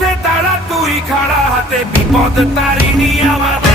সাথে তারা তুই খাড়া হাতে বিপদ তারিনি আমার